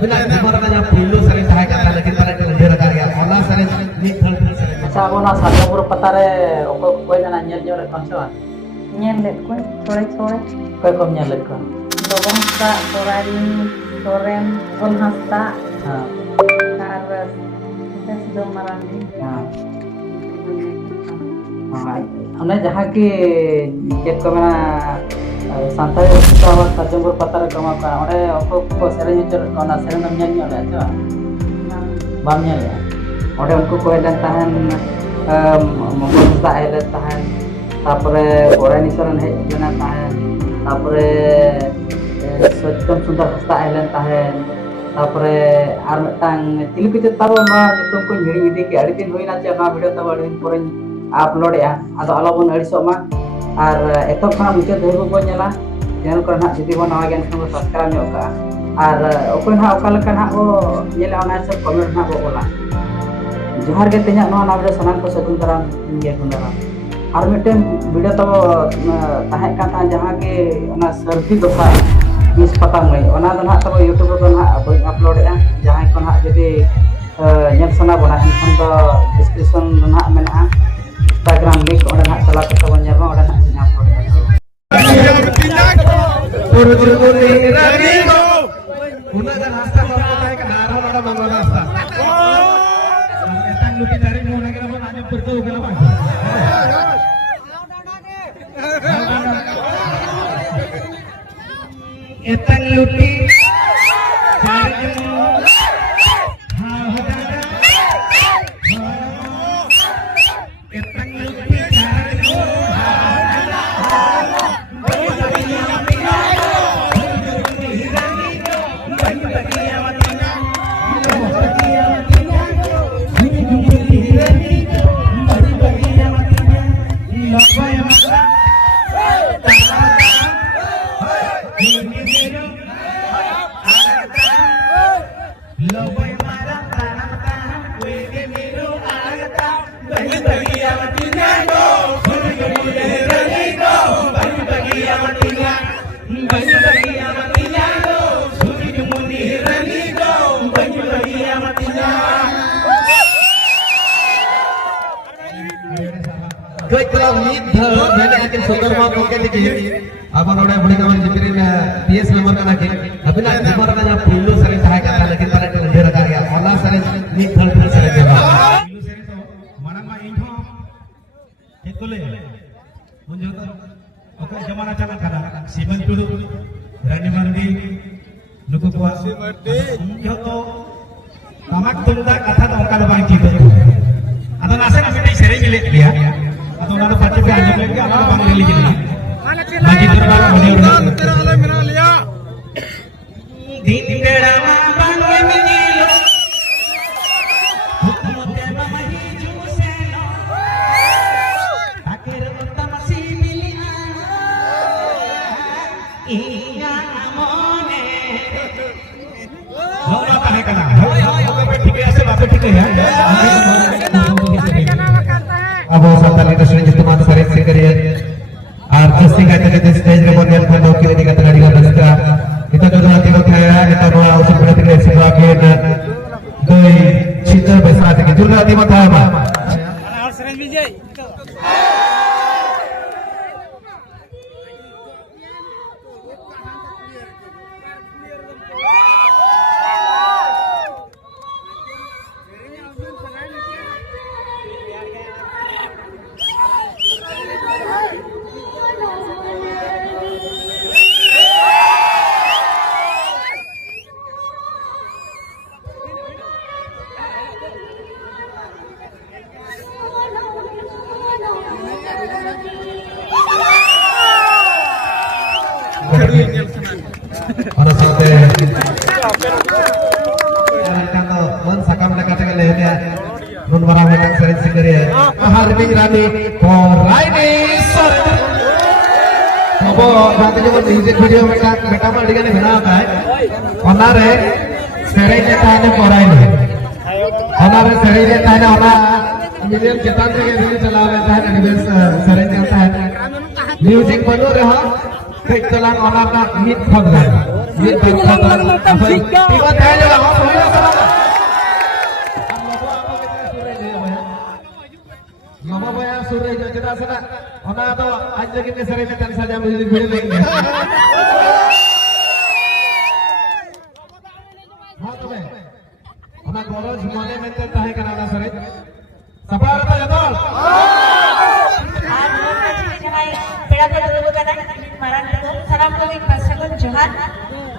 अबिना जीवन ᱨᱮᱱᱟᱜ ᱯᱩᱭᱞᱩ ᱥᱮᱨᱮᱧ ᱛᱟᱦᱮᱸ ᱠᱟᱱᱟ ᱞᱮᱠᱤᱱ ᱛᱟᱨᱮ ᱩᱭᱦᱟᱹᱨ ᱟᱠᱟᱫ ᱜᱮᱭᱟ ᱚᱱᱟ ᱥᱮᱨᱮᱧ ᱢᱤᱫ ᱫᱷᱟᱹᱲ ᱥᱮᱨᱮᱧ ᱟᱪᱪᱷᱟ ᱟᱵᱚ ᱚᱱᱟ ᱥᱟᱨᱡᱚᱢ ᱯᱟᱛᱟ ᱨᱮ ᱚᱠᱚᱭ ᱠᱚ ᱧᱮᱞ ᱧᱚᱜ ᱞᱮᱫ ᱠᱚᱣᱟ ᱥᱮ ᱵᱟᱝ? ᱧᱮᱞ ᱞᱮᱫ ᱠᱚᱣᱟᱹᱧ ᱛᱷᱚᱲᱮ ᱛᱷᱚᱲᱮ ᱚᱠᱚᱭ ᱠᱚᱢ ᱧᱮᱞ ᱞᱮᱫ ᱠᱚᱣᱟ? ᱰᱚᱜᱚᱨ ᱦᱟᱸᱥᱫᱟ, ᱥᱚᱨᱟᱭᱞᱤ ᱥᱚᱨᱮᱱ, ᱯᱷᱩᱞ ᱦᱟᱸᱥᱫᱟ ᱦᱮᱸ ᱟᱨ ᱥᱤᱫᱟᱹ ᱢᱟᱨᱟᱱᱰᱤ ᱚᱱᱮ ᱡᱟᱦᱟᱸ ᱠᱤ ᱪᱮᱫ ᱠᱚ ᱢᱮᱱᱟ ᱥᱟᱱᱛᱟᱲᱤ ᱥᱟᱨᱡᱚᱢ ᱯᱟᱛᱟ ᱨᱮ ᱠᱚ ᱮᱢᱟ ᱠᱚᱣᱟ ᱚᱸᱰᱮ ᱚᱠᱚᱭ ᱠᱚ ᱥᱮᱨᱮᱧ ᱦᱚᱪᱚ ᱞᱮᱫ ᱠᱚᱣᱟ ᱚᱱᱟ ᱥᱮᱨᱮᱧ ᱫᱚᱢ ᱧᱮᱞ ᱧᱚᱜ ᱞᱮᱫᱼᱟ ᱥᱮ ᱵᱟᱝ? ᱵᱟᱢ ᱧᱮᱞ ᱞᱮᱫᱼᱟ? ᱚᱸᱰᱮ ᱩᱱᱠᱩ ᱠᱚ ᱦᱮᱡ ᱞᱮᱱ ᱛᱟᱦᱮᱱ ᱢᱚᱝᱜᱚᱞ ᱦᱟᱸᱥᱫᱟ ᱦᱮᱡ ᱞᱮᱱ ᱛᱟᱦᱮᱱ, ᱛᱟᱯᱚᱨᱮ ᱯᱚᱨᱟᱭᱱᱤ ᱥᱚᱨᱮᱱ ᱦᱮᱡ ᱞᱮᱱᱟ ᱛᱟᱦᱮᱱ, ᱛᱟᱯᱚᱨᱮ ᱥᱚᱛᱛᱚᱢ ᱥᱩᱱᱫᱚᱨ ᱦᱟᱸᱥᱫᱟ ᱦᱮᱡ ᱞᱮᱱ ᱛᱟᱦᱮᱱ, ᱛᱟᱯᱚᱨᱮ ᱟᱨ ᱢᱤᱫᱴᱟᱝ ᱪᱤᱞᱤ ᱠᱚ ᱪᱚ ᱛᱟᱵᱚ ᱱᱚᱣᱟ ᱧᱩᱛᱩᱢ ᱠᱚᱧ ᱦᱤᱲᱤᱧ ᱤᱫᱤ ᱠᱮᱜᱼᱟ ᱟᱹᱰᱤ ᱫᱤᱱ ᱦᱩᱭᱱᱟ ᱪᱮ ᱱᱚᱣᱟ ᱵᱷᱤᱰᱤᱭᱳ ᱛᱟᱵᱚ ᱟᱹᱰᱤ ᱫᱤᱱ ᱯᱚᱨᱮᱧ ᱟᱯᱞᱳᱰᱮᱜᱼᱟ ᱟᱫᱚ ᱟᱞᱚᱵᱚᱱ ᱟᱹᱲᱤᱥᱚᱜ ᱢᱟ ᱟᱨ ᱮᱛᱚᱦᱚᱵ ᱠᱷᱚᱱᱟᱜ ᱢᱩᱪᱟᱹᱫ ᱫᱷᱟᱹᱵᱤᱡ ᱵᱚᱱ ᱧᱮᱞᱟ ᱪᱮᱱᱮᱞ ᱠᱚᱨᱮ ᱱᱟᱦᱟᱜ ᱡᱩᱫᱤ ᱵᱚᱱ ᱱᱟᱣᱟ ᱜᱮᱭᱟ ᱮᱱᱠᱷᱟᱱ ᱵᱚᱱ ᱥᱟᱵᱥᱠᱨᱟᱭᱤᱵᱽ ᱧᱚᱜ ᱠᱟᱜᱼᱟ ᱟᱨ ᱚᱠᱚᱭ ᱱᱟᱦᱟᱜ ᱚᱠᱟ ᱞᱮᱠᱟ ᱱᱟᱦᱟᱜ ᱵᱚ ᱧᱮᱞᱟ ᱚᱱᱟ ᱦᱤᱥᱟᱹᱵ ᱠᱚᱢᱮᱱᱴ ᱱᱟᱦᱟᱜ ᱵᱚ ᱚᱞᱟ᱾ ᱡᱚᱦᱟᱨ ᱜᱮ ᱛᱮᱦᱮᱧᱟᱜ ᱱᱚᱣᱟ ᱵᱷᱤᱰᱤᱭᱳ ᱥᱟᱱᱟᱢ ᱠᱚ ᱥᱟᱹᱜᱩᱱ ᱫᱟᱨᱟᱢ ᱜᱮ ᱫᱟᱨᱟᱢ ᱟᱨ ᱢᱤᱫᱴᱮᱱ ᱵᱷᱤᱰᱤᱭᱳ ᱛᱟᱵᱚ ᱛᱟᱦᱮᱸ ᱠᱟᱱ ᱛᱟᱦᱮᱸ ᱡᱟᱦᱟᱸ ᱜᱮ ᱚᱱᱟ ᱥᱟᱹᱨᱫᱤ ᱫᱚᱥᱟᱨ ᱢᱤᱥ ᱯᱟᱛᱟ ᱢᱟᱹᱭ ᱚᱱᱟ ᱫᱚ ᱱᱟᱦᱟᱜ ᱛᱟᱵᱚ ᱤᱭᱩᱴᱩᱵᱽ ᱨᱮᱫᱚ ᱱᱟᱦᱟᱜ ᱵᱟᱹᱧ ᱟᱯᱞᱳᱰᱮᱜᱼᱟ ᱡᱟᱦᱟᱸᱭ ᱠᱚ ᱱᱟᱦᱟᱜ ᱡᱩᱫᱤ ᱧᱮᱞ ᱥᱟᱱᱟ ᱵᱚᱱᱟ ᱮᱱᱠᱷᱟन ᱫᱚ ᱰᱤᱥᱠᱨᱤᱯᱥᱚᱱ ᱨᱮ ᱱᱟᱦᱟᱜ ᱢᱮᱱᱟᱜᱼᱟ ᱤᱱᱥᱴᱟᱜᱨᱟᱢ ᱞᱤᱝᱠ ᱚᱸᱰᱮ ᱱᱟᱦᱟᱜ ᱪᱟᱞᱟᱣ ᱠᱟᱛᱮ ᱵᱚᱱ ᱧᱮᱞ ᱢᱟ ᱚᱸᱰे ᱱᱟᱦᱟᱜ ᱤᱧ ᱟᱯᱞᱳᱰᱮᱜᱼᱟ᱾ Gunakan hasta kalau kau naik kendaraan orang menggunakan hasta. Etang lupi dari mau naik kenapa hanya berdua kenapa? Etang lupi dari mau etang lupi dari Kau kalau midhal, mana akan sokor mau kau kali kiri. Abang orang boleh kawan jipirin DS nomor kan lagi. Tapi nak nomor kan yang puluh sering tahan kata lagi tarik ke udah karya. Allah sering midhal sering jawab. Puluh sering tu, mana mah ini itu le. Munjul tu, oke zaman aja nak kada. Siman tu, Rani Mandi, nuku kuat. Munjul tu, tamak tunda kata tu orang lebih kita tu. Atau nasi kami ni sering milik dia. Atau mana pasti berani mereka apa bang lili jadi. Bagi terbang menurut. Din berama bang menilo. Hukumnya mama hiju seno. Akhir utama si milihan. Iya amone. Oh apa nih kana? Oke ठीक है ऐसे बातें ठीक है यार. अब वो संतान इंडस्ट्री जितना सरे से करिए और जस्ती का इतने स्टेज रे बोल कर दो कि दिखा तो गाड़ी का बस्ता इतना तो जो आती वक्त है इतना बड़ा उस पर दिखे सिवा के दो चित्र बसा के दूर आती वक्त है मां और सरेंज विजय Pada saat kalau mon sakam nak katakan lehernya non marah mereka sering sendiri hari ini rani Poraini satu Bobo nanti juga music video mereka mal dengan yang benar apa onare serenya tanya Poraini onare serenya tanya ona million kita tu yang ini celawe tanya di serenya tanya music baru reha Kejalan orang nak mid khadran, mid khadran. Tiba tanya ᱪᱮᱫᱟᱜ ᱥᱮ ᱚᱱᱟ ᱫᱚ ᱟᱡ ᱞᱟᱹᱜᱤᱫ ᱜᱮ ᱥᱮᱨᱮᱧ ᱞᱮᱠᱷᱟᱱ ᱥᱟᱡᱟ music video ᱞᱟᱹᱜᱤᱫ ᱜᱮ ᱦᱚᱸ ᱛᱚᱵᱮ ᱚᱱᱟ ᱜᱚᱨᱚᱡᱽ ᱢᱚᱱᱮ ᱢᱮᱱᱛᱮ ᱛᱟᱦᱮᱸ ᱠᱟᱱᱟ ᱚᱱᱟ ᱥᱮᱨᱮᱧ ᱥᱟᱯᱲᱟᱣ ᱨᱮ ᱡᱚᱛᱚ ᱟᱨ ᱱᱚᱣᱟ ᱡᱟᱦᱟᱸᱭ ᱯᱮᱲᱟ ᱠᱚ ᱫᱩᱲᱩᱵ ᱟᱠᱟᱱᱟ ᱢᱟᱨᱟᱝ ᱠᱚ ᱥᱟᱱᱟᱢ ᱠᱚᱜᱮ ᱯᱟᱥᱴᱟ ᱠᱷᱚᱱ ᱡᱚᱦᱟᱨ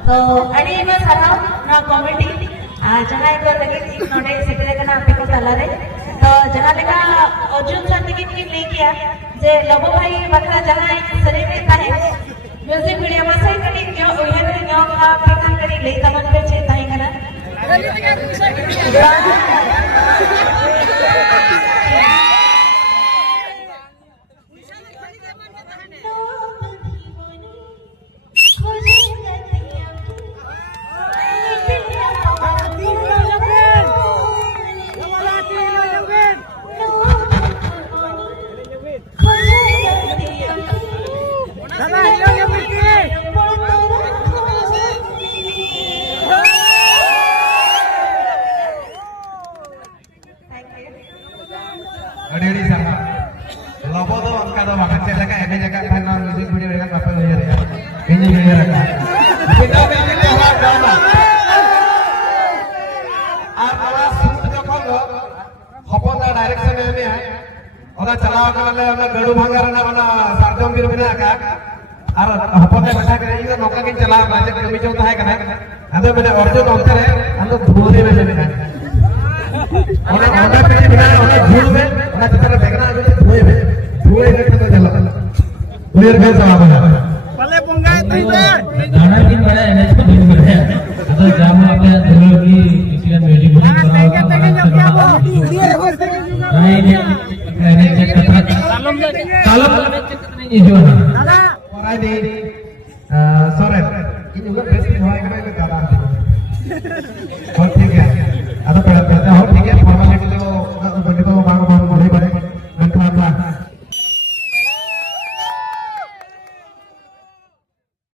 ᱛᱚ ᱟᱹᱰᱤ ᱟᱭᱢᱟ ᱥᱟᱨᱦᱟᱣ ᱱᱚᱣᱟ ᱠᱚᱢᱤᱴᱤ ᱟᱨ ᱡᱟᱦᱟᱸᱭ ᱠᱚ ᱞᱟᱹᱜᱤᱫ ᱱᱚᱰᱮ ᱥᱮᱴᱮᱨ ᱟᱠᱟᱱᱟ ᱟᱯᱮ ᱠᱚ ᱛᱟᱞᱟᱨᱮ ᱛᱚ ᱡᱟᱦᱟᱸ ᱞᱮᱠᱟ ᱚᱨᱡᱩᱱ ᱥᱟᱨ ᱛᱟᱹᱠᱤᱱ ᱠᱤᱱ ᱞᱟᱹᱭ ᱠᱮᱭᱟ ᱡᱮ ᱞᱚᱵᱚ ᱵᱷᱟई ᱵᱟᱠᱷᱨᱟ ᱡᱟᱦᱟᱸᱭ ᱥᱮᱨᱮᱧ ᱮᱫ ᱛᱟᱦᱮᱸ ᱢᱤᱭᱩᱡᱤᱠ ᱵᱷᱤᱰᱤᱭᱳ ᱢᱟᱥᱮ ᱠᱟᱹᱴᱤᱡ ᱧᱚᱜ ᱩᱭᱦᱟᱹᱨ ᱧᱚᱜ ᱠᱟᱹᱴᱤᱡ ᱞᱟᱹᱭ ᱛᱟᱵᱚᱱ ᱯᱮ ᱪᱮᱫ ᱛᱟᱦᱮᱸ ᱠᱟᱱᱟ अड़ी अड़ी सारा लबो दो उनका दो बाहर चला का एने जगह था ना म्यूजिक वीडियो में का पे हुई है इन ये रखा बिना बिना कहा जाना आप आवाज सुन जो को हपन का डायरेक्शन में है ओदा चलाव करले ओना गडू भांगार ना बना सारजम बीर बिना का और हपन का बैठा करे ये नौका के चलाव राजा कमी चौथा है कना अदे मैंने अर्जुन अंतर है हम लोग धोने में लेने और ऑर्डर के बिना और झूल में और जितना देखना है धुए में तो चला क्लियर कर जवाब है पल्ले पंगा तइबे गाना की बड़ा एनएच को दिन में है तो जाम आपने दोनों की किसी का म्यूजिक तके क्या वो नहीं कालम में कितने नहीं जो है दादा और आई दे सॉरी इन लोग बेस्ट हुआ है दादा और